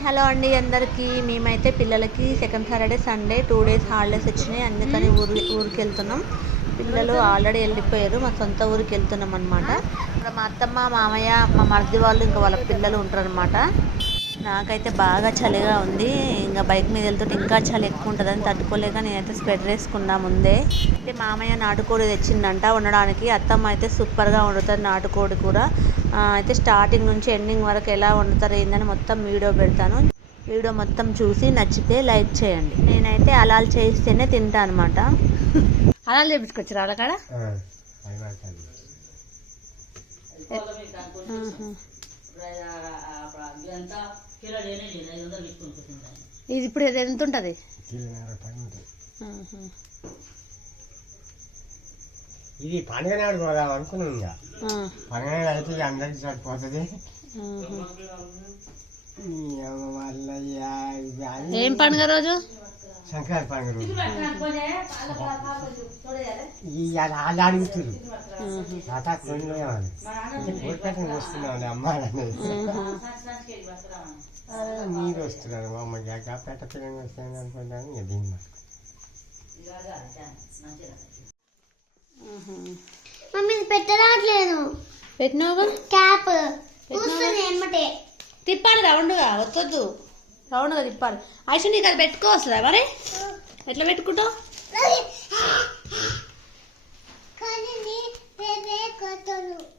Hello అండి అందరికీ. మేమైతే పిల్లలకి second Saturday Sunday two days holidays వచ్చినాయి. అందుకని ఊరు ఊరికి వెళ్తున్నాం పిల్లలు ఆల్రెడీ వెళ్ళిపోయారు. మా సొంత ఊరికి వెళ్తున్నాం అనమాట ఇక్కడ మా అత్తమ్మ మామయ్య మా మరిది వాళ్ళు ఇంకా వాళ్ళ పిల్లలు ఉంటారు అనమాట నాకైతే బాగా చలిగా ఉంది ఇంకా బైక్ మీద వెళ్తుంటే ఇంకా చలి ఎక్కువ ఉంటుందని తట్టుకోలేక నేనైతే స్వెటర్ వేసుకున్నా ముందే అయితే మామయ్య నాటుకోడి తెచ్చిందంట వండడానికి అత్తమ్మ అయితే సూపర్గా వండుతుంది నాటుకోడి కూర అయితే స్టార్టింగ్ నుంచి ఎండింగ్ వరకు ఎలా వండుతారు ఏందని మొత్తం వీడియో పెడతాను వీడియో మొత్తం చూసి నచ్చితే లైక్ చేయండి నేనైతే అలా చేస్తేనే తింటా అనమాట అలా చేపించుకొచ్చారు వాళ్ళ కాడ ఇది ఇప్పుడు ఇది ఎంత ఉంటుంది? ఇది పండుగ నాడు పోదాం అనుకున్నాం ఇంకా. పండుగ నాడు అయితే ఇక అందరికి సరిపోతుంది ఏం పండుగ రోజు? సంక్రాంతి పండుగ రోజు. అలా అలా అడుగుతురు తాత కొన్ని వాళ్ళు కోరికట్ని వస్తున్నాం అమ్మాలని మీరు వస్తున్నారు మా అమ్మ జాగా పెట్ట పిల్లలు వస్తుంది అనుకుంటాను దీన్ని మమ్మీ పెట్టరావట్లేదు పెట్టినావుగా? క్యాప్. ఎమ్మటే. తిప్పాలి రౌండ్గా వద్దొద్దు రౌండ్గా తిప్పాలి. ఐసు నీకు అది పెట్టుకోవస్తుందా మరి? ఎట్లా పెట్టుకుంటావు?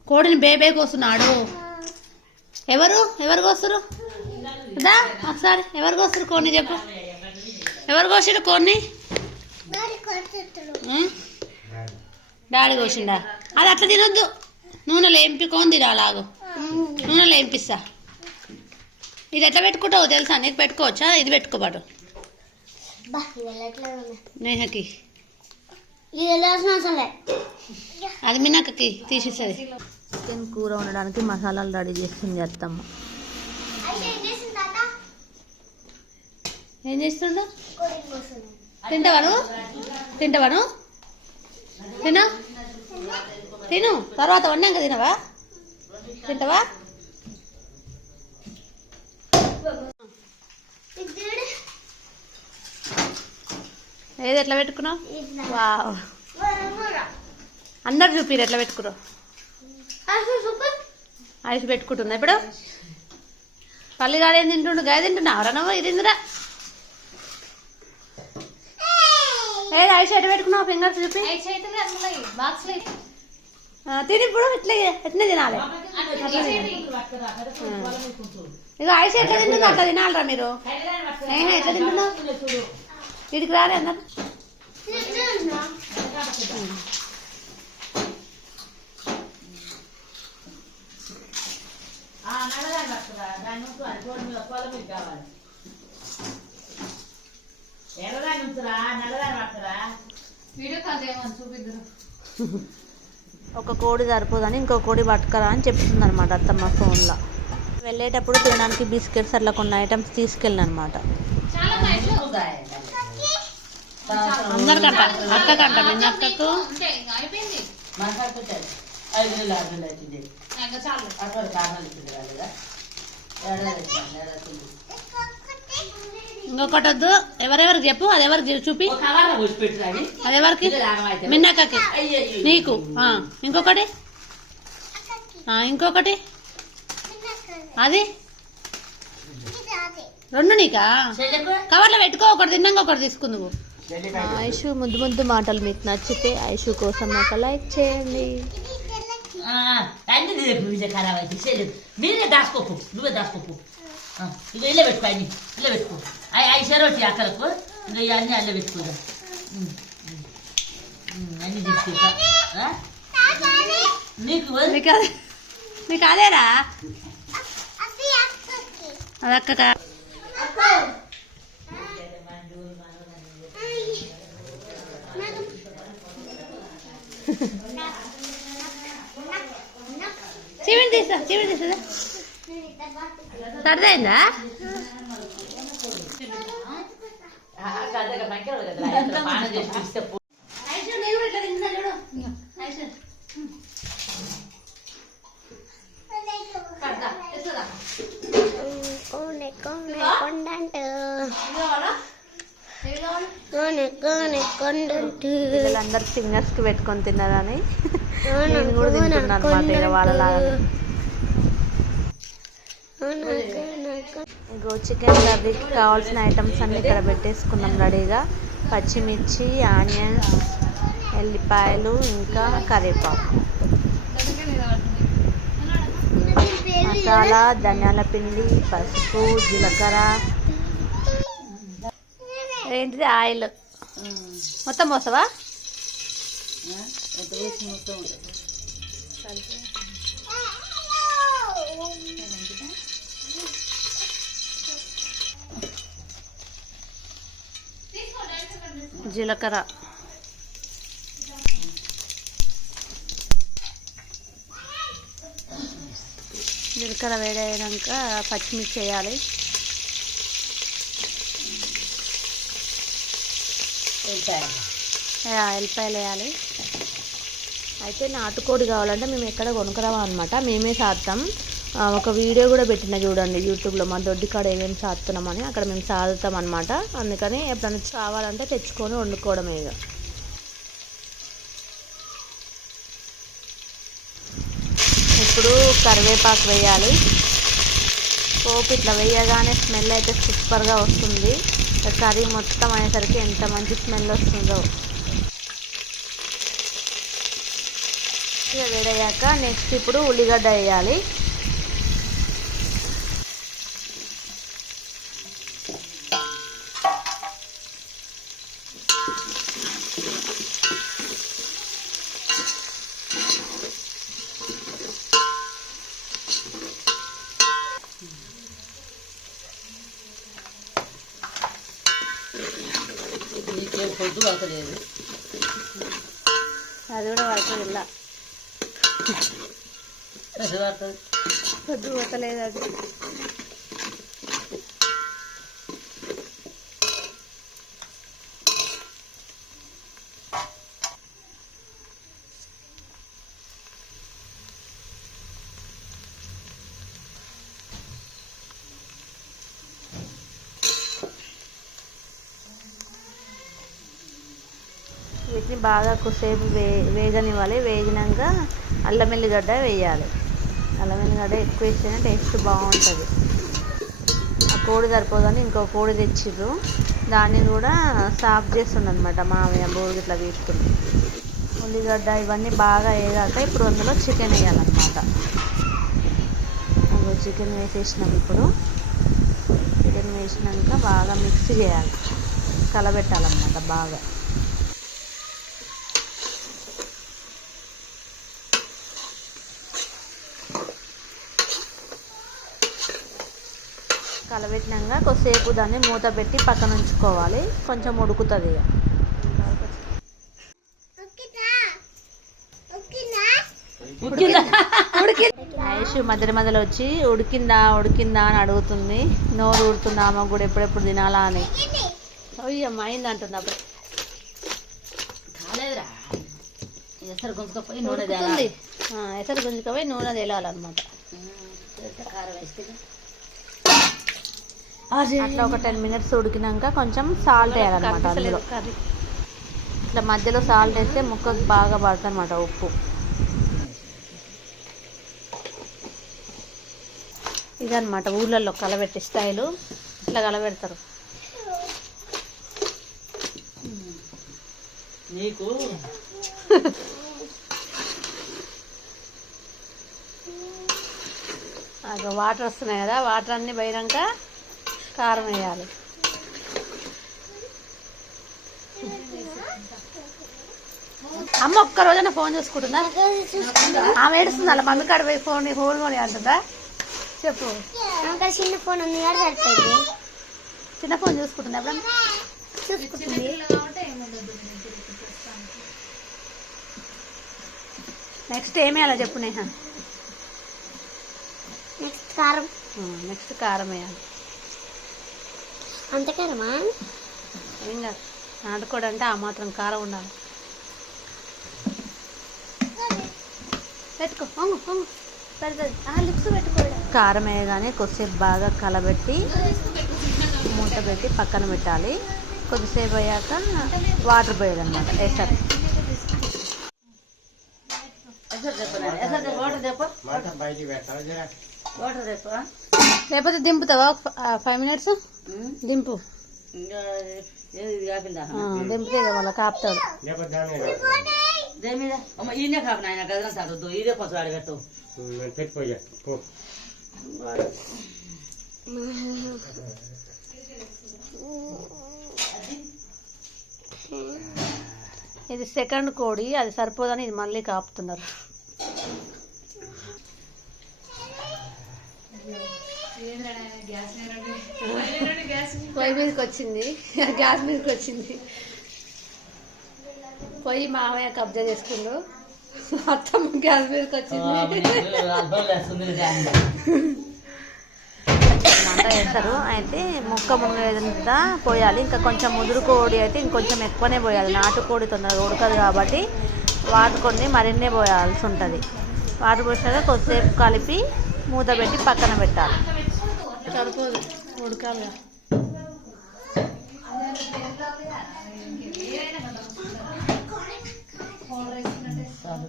కోడిని బేబే కోస్తున్నాడు ఎవరు? ఎవరు కోస్తారు? దా ఒకసారి ఎవరు కోస్తారు కోడిని చెప్పు. ఎవరు కోసారు కోడిని? డాడీ కోసిండా? అది అట్లా తినొద్దు. నూనెలో ఎంపికొని అలాగో నూనెలో ఎంపిస్తా. ఇది ఎట్లా పెట్టుకుంటావు తెలుసా? నీకు పెట్టుకోవచ్చా? ఇది వెళ్ళట్లేదు నేహకి ఇది వెళ్ళాల్సిన అసలే అది మినక్కకి తీసేసేది చికెన్ కూర వండడానికి మసాలాలు రెడీ చేస్తుంది అత్తమ్మ. ఏం చేసింది తాత? ఏం చేస్తుండవు తింటావాను తింటావాను తిను. తిను. తర్వాత వండాక తినవా? తింటావా? ఏది ఎట్లా పెట్టుకున్నావు? వావ్. అందరు చూపిరు ఎట్లా పెట్టుకున్నావు ఐస్ పెట్టుకుంటుందా ఇప్పుడు? పల్లిగాడు తింటుండు? గాయ తింటున్నావు? నువ్వు ఇది తిందిరా. ఏది ఐస్ ఎట్లా పెట్టుకున్నావు? ఫింగర్స్ చూపి. తిని ఇప్పుడు ఇట్లా ఎట్లా తినాలి. ఇక ఐస్ ఎట్లా తింటుందో? అట్లా తినాలరా మీరు. ఎట్లా తింటున్నావు? వీడికి రాలే అందరు ఒక కోడి సరిపోదని ఇంకో కోడి పట్టుకరా అని చెప్తుంది అనమాట అత్తమ్మ ఫోన్లో. వెళ్ళేటప్పుడు తినడానికి బిస్కెట్స్ అట్లా కొన్ని ఐటమ్స్ తీసుకెళ్ళిన అనమాట అందరికంట అక్కకంట మీ అక్కకు ఇంకొకటి వద్దు. ఎవరెవరికి చెప్పు అది ఎవరికి చూపి. అది ఎవరికి? మిన్నక్కకి. నీకు. ఆ, ఇంకొకటి? ఆ, ఇంకొకటి? అది? రెండు నీకా? కవర్లో పెట్టుకో ఒకటి తిన్నాక ఒకటి తీసుకుందువు. ఐషు ముద్దు ముద్దు మాటలు మీకు నచ్చితే ఐషు కోసం ఒక లైక్ చేయండి. అన్ని ఖరాబ్ అయితే. చేయలేదు దాచుకోకు నువ్వే దాచుకోకు. ఆ, ఇక ఇల్లే పెట్టుకో అన్ని. ఇల్లే పెట్టుకో. అవి అవి చెరొచ్చి అక్కలకు. ఇంకా ఇవన్నీ అల్లే పెట్టుకోదా అన్ని? నీకు మీకు అదే మీకు అదేరా? అది అక్క చీమిడి తీస్తా చీమిడి తీస్తా సరిదైందా పాన చేసి చూస్తే ఐషు నేను కూడా ఇట్లా తింటున్నా చూడు ఐషు పడ్డా తెస్తుందా కొండంటు నూనె నూనె కొండంటు పిల్లలందరూ సింగర్స్కి పెట్టుకొని తిన్నారని నూనె కూడా తింటున్నాను అనమాట ఇక వాళ్ళలాగా ఇంకో చికెన్ కర్రీకి కావాల్సిన ఐటమ్స్ అన్ని ఇక్కడ పెట్టేసుకున్నాం రెడీగా. పచ్చిమిర్చి ఆనియన్స్ ఎల్లిపాయలు ఇంకా కరివేపాకు. మసాలా ధనియాల పిండి పసుపు జీలకర్ర. ఏంటిది ఆయిల్. మొత్తం పోసావా? మొత్తం జీలకర్ర. జీలకర్ర వేడయ్యాక పచ్చిమిర్చి వేయాలి. ఎల్లిపాయలు వేయాలి. అయితే నాటుకోడి కావాలంటే మేము ఎక్కడ కొనుక్కరామా అనమాట మేమే చేస్తాం ఒక వీడియో కూడా పెట్టిన చూడండి యూట్యూబ్లో మా దొడ్డి కాడ ఏమేమి సాతున్నామని అక్కడ మేము సాదుతాం అనమాట అందుకని ఎప్పుడైనా కావాలంటే తెచ్చుకొని వండుకోవడమే ఇక. ఇప్పుడు కరివేపాకు వేయాలి. పోపు ఇట్లా వేయగానే స్మెల్ అయితే సూపర్గా వస్తుంది. కర్రీ మొత్తం అయ్యేసరికి ఎంత మంచి స్మెల్ వస్తుందో. ఇక వేడయ్యాక నెక్స్ట్ ఇప్పుడు ఉల్లిగడ్డ వేయాలి. పొద్దు పడతలేదు అది కూడా పడుతుంది ఇలా పొద్దు పోతలేదు అది. వీటిని బాగా కొద్దిసేపు వే వేగనివ్వాలి. వేగినాక అల్లం వెల్లిగడ్డ వేయాలి. అల్లం వెల్లిగడ్డ ఎక్కువ వేస్తేనే టేస్ట్ బాగుంటుంది. ఆ కోడి సరిపోదని ఇంకో కోడి తెచ్చిర్రు. దాన్ని కూడా సాఫ్ చేస్తుండనమాట మామయ్య బోరు ఇట్లా తీసుకుని. ఉల్లిగడ్డ ఇవన్నీ బాగా వేగాక ఇప్పుడు అందులో చికెన్ వేయాలన్నమాట. అందులో చికెన్ వేసేసినాం ఇప్పుడు. చికెన్ వేసినాక బాగా మిక్స్ చేయాలి. కలబెట్టాలన్నమాట బాగా. కలబెట్టినాక కొద్దిసేపు దాన్ని మూత పెట్టి పక్కన ఉంచుకోవాలి. కొంచెం ఉడుకుతుంది ఇక. ఆయుష్ మధ్య మధ్యలో వచ్చి ఉడికిందా ఉడికిందా అని అడుగుతుంది. నోరు ఊరుతుందా అమ్మ కూడా ఎప్పుడెప్పుడు తినాలా అని. అయ్యమ్మ అయింది అంటుంది అప్పుడు. కాలేదురా. ఎసరు గుంజుకపోయి నూనె ఎసరు గుంజుకపోయి నూనె తేలాలన్నమాట. తేలా కారం వేస్తే అట్లా ఒక టెన్ మినిట్స్ ఉడికినాక కొంచెం సాల్ట్ వేయాలన్నమాట అందులో. ఇట్లా మధ్యలో సాల్ట్ వేస్తే ముక్కకు బాగా పడుతుంది అనమాట ఉప్పు. ఇదన్నమాట ఊళ్ళల్లో కలబెట్టే స్టైలు. ఇట్లా కలబెడతారు. నీకు? వాటర్ వస్తున్నాయి కదా వాటర్ అన్నీ పోయినాక కారం వేయాలి. అమ్మ ఒక్క రోజైనా ఫోన్ చూసుకుంటుందా? ఆమె ఏడుస్తుంది? అలా మమ్మీ కాడ పోయి ఫోన్ ఫోన్ కొని అంటుందా? చెప్పు. చిన్న ఫోన్ ఉంది చిన్న ఫోన్ చూసుకుంటుందా ఎప్పుడన్నా చూసుకుంటుంది. నెక్స్ట్ ఏమి అలా చెప్పు నేహ. నెక్స్ట్ కారం. నెక్స్ట్ కారం వేయాలి. అంత కారమా ఏం కాదు. నాటుకోడు అంటే ఆ మాత్రం కారం ఉండాలి. పెట్టుకో పొంగు పెట్టుకో కారం వేయగానే కొద్దిసేపు బాగా కలబెట్టి మూత పెట్టి పక్కన పెట్టాలి. కొద్దిసేపు అయ్యాక వాటర్ పోయాలన్నమాట. ఎసరు ఎసరు మాట లేకపోతే దింపుతావా? Five minutes? దింపు. ఇంకా ఏది ఇది కాకుండా? దింపితే మళ్ళీ కాపుతాడు. ఈయనే కాపు నాయన గదిన తగ్గద్దు ఇదే కొంచెం అడగట్టు. నేను పెట్టుకోయా పో. ఇది సెకండ్ కోడి అది సరిపోదని ఇది మళ్ళీ కాపుతున్నారు. పొయ్యి మీదకి వచ్చింది గ్యాస్ మీదకి వచ్చింది పొయ్యి మామయ్య కబ్జా చేసుకుండు. మొత్తం గ్యాస్ మీదకి వచ్చింది వేస్తారు. అయితే ముక్క మునగేదంతా పోయాలి. ఇంకా కొంచెం ముదురు కోడి అయితే ఇంకొంచెం ఎక్కువనే పోయాలి. నాటు కోడి తొందరగా ఉడకదు కాబట్టి వాటర్ కొన్ని మరిన్నే పోయాల్సి ఉంటుంది. వాటర్ పోసాక కొద్దిసేపు కలిపి మూత పెట్టి పక్కన పెట్టాలి. సరిపోదు ఉడకాలి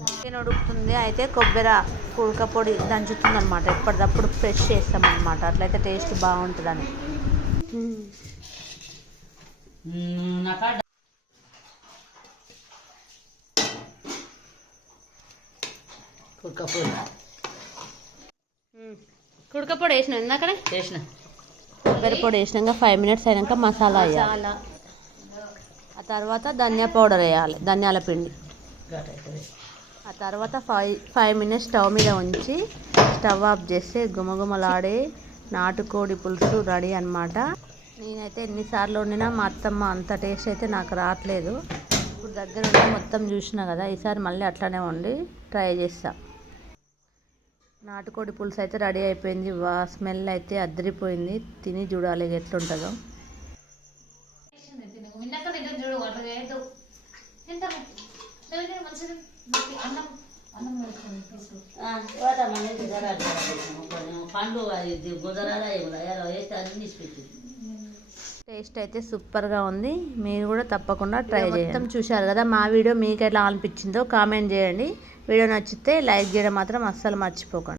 చికెన్ ఉడుకుతుంది అయితే కొబ్బరి కుడక పొడి దంచుతుంది అనమాట ఎప్పటికప్పుడు ఫ్రెష్ చేస్తాం అనమాట అట్లయితే టేస్ట్ బాగుంటుందని. కుడక పొడి. వేసిన ఇందాకనే? చేసిన కొబ్బరి పొడి వేసినాక ఫైవ్ మినిట్స్ అయినాక మసాలా వేయాలి. ఆ తర్వాత ధనియా పౌడర్ వేయాలి ధనియాల పిండి. ఆ తర్వాత ఫైవ్ ఫైవ్ మినిట్స్ స్టవ్ మీద ఉంచి స్టవ్ ఆఫ్ చేస్తే గుమగుమలాడే నాటుకోడి పులుసు రెడీ అన్నమాట. నేనైతే ఎన్నిసార్లు వండినా మా అత్తమ్మ అంత టేస్ట్ అయితే నాకు రావట్లేదు. ఇప్పుడు దగ్గర ఉండి మొత్తం చూసినా కదా ఈసారి మళ్ళీ అట్లానే వండి ట్రై చేస్తా. నాటుకోడి పులుసు అయితే రెడీ అయిపోయింది. వా స్మెల్ అయితే అద్దరిపోయింది తిని చూడాలి ఎట్లుంటుందో. టేస్ట్ అయితే సూపర్గా ఉంది. మీరు కూడా తప్పకుండా ట్రై చేయండి. మొత్తం చూశారు కదా మా వీడియో మీకు ఎలా అనిపించిందో కామెంట్ చేయండి. వీడియో నచ్చితే లైక్ చేయడం మాత్రం అస్సలు మర్చిపోకండి.